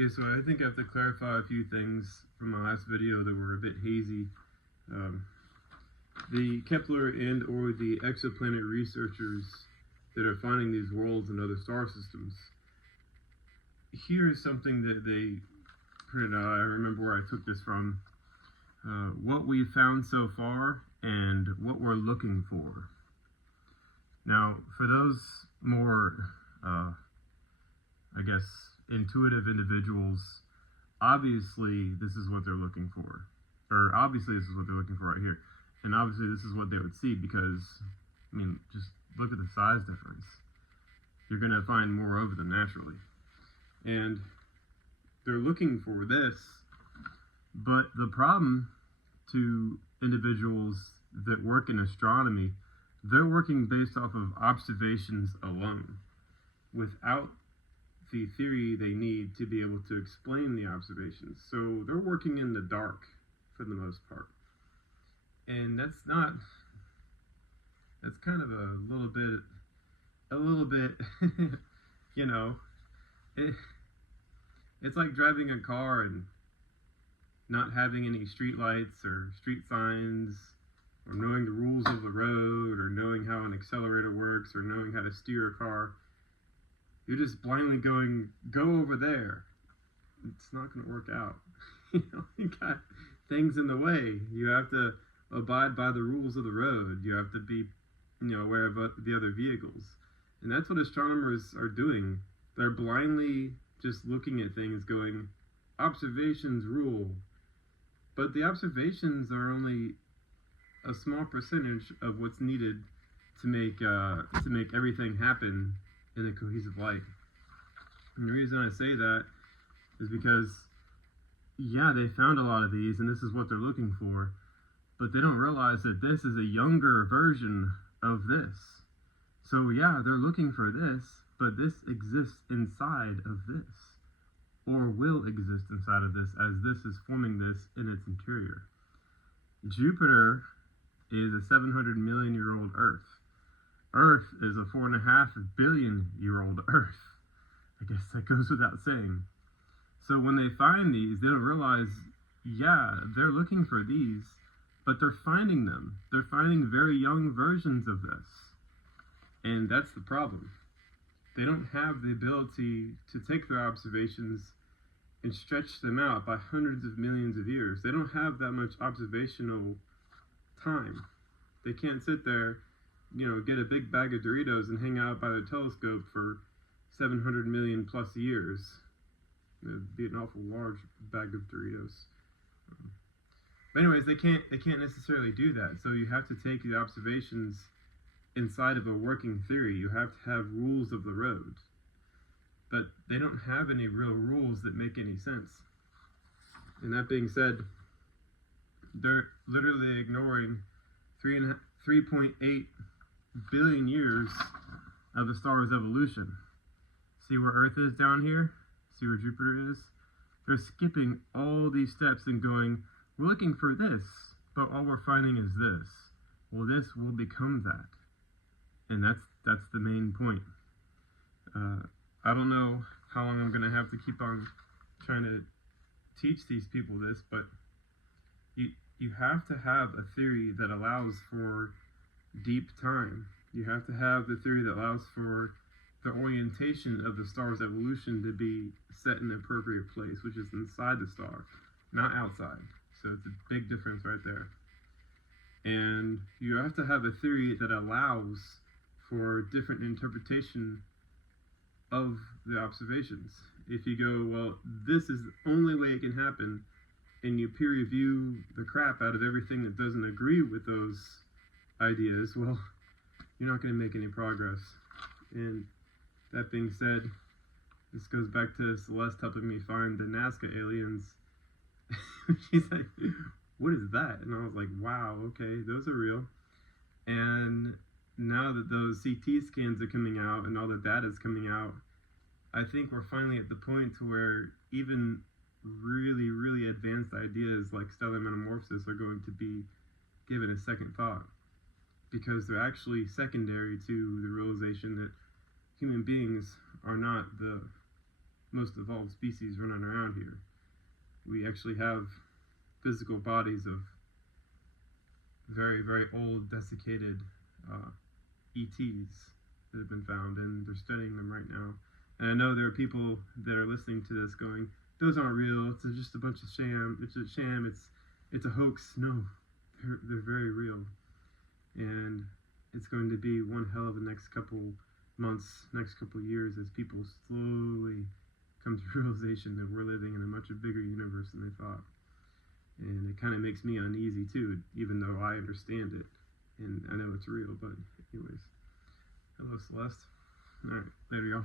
Okay, so I think I have to clarify a few things from my last video that were a bit hazy. The Kepler and or the exoplanet researchers that are finding these worlds in other star systems, here's something that they printed out. I remember where I took this from. What we've found so far and what we're looking for. Now, for those more, I guess, intuitive individuals, obviously this is what they're looking for. Or obviously this is what they're looking for right here. And obviously this is what they would see because, I mean, just look at the size difference. You're going to find more of them naturally. And they're looking for this, but the problem to individuals that work in astronomy, they're working based off of observations alone, without the theory they need to be able to explain the observations. So they're working in the dark for the most part. And that's kind of a little bit, you know, it's like driving a car and not having any street lights or street signs, or knowing the rules of the road, or knowing how an accelerator works, or knowing how to steer a car. You're just blindly going, go over there. It's not going to work out. You got things in the way. You have to abide by the rules of the road. You have to be, aware of the other vehicles. And that's what astronomers are doing. They're blindly just looking at things going, observations rule. But the observations are only a small percentage of what's needed to make everything happen in a cohesive light. And the reason I say that is because, yeah, they found a lot of these and this is what they're looking for, but they don't realize that this is a younger version of this. So yeah, they're looking for this, but this exists inside of this, or will exist inside of this as this is forming this in its interior. Jupiter is a 700 million year old Earth. Earth is a 4.5 billion year old Earth. I guess that goes without saying. So when they find these, they don't realize, yeah, they're looking for these, but they're finding them. They're finding very young versions of this. And that's the problem. They don't have the ability to take their observations and stretch them out by hundreds of millions of years. They don't have that much observational time. They can't sit there, get a big bag of Doritos and hang out by their telescope for 700 million plus years. It'd be an awful large bag of Doritos. But anyways, they can't necessarily do that. So you have to take the observations inside of a working theory. You have to have rules of the road. But they don't have any real rules that make any sense. And that being said, they're literally ignoring 3.8 billion years of the star's evolution. See where Earth is down here? See where Jupiter is? They're skipping all these steps and going, we're looking for this, but all we're finding is this. Well, this will become that. And that's the main point. I don't know how long I'm going to have to keep on trying to teach these people this, but you have to have a theory that allows for deep time. You have to have the theory that allows for the orientation of the star's evolution to be set in the appropriate place, which is inside the star, not outside. So it's a big difference right there. And you have to have a theory that allows for different interpretation of the observations. If you go, well, this is the only way it can happen, and you peer review the crap out of everything that doesn't agree with those ideas, well, you're not going to make any progress. And that being said, this goes back to Celeste helping me find the Nazca aliens. She's like, what is that? And I was like, wow, okay, those are real. And now that those CT scans are coming out and all the data is coming out, I think we're finally at the point to where even really, really advanced ideas like stellar metamorphosis are going to be given a second thought, because they're actually secondary to the realization that human beings are not the most evolved species running around here. We actually have physical bodies of very, very old, desiccated ETs that have been found, and they're studying them right now. And I know there are people that are listening to this going, those aren't real, it's just a bunch of sham, it's a sham, it's a hoax. No, they're very real. And it's going to be one hell of a next couple months, next couple years, as people slowly come to realization that we're living in a much bigger universe than they thought. And it kind of makes me uneasy too, even though I understand it and I know it's real. But anyways, hello Celeste. All right, later y'all.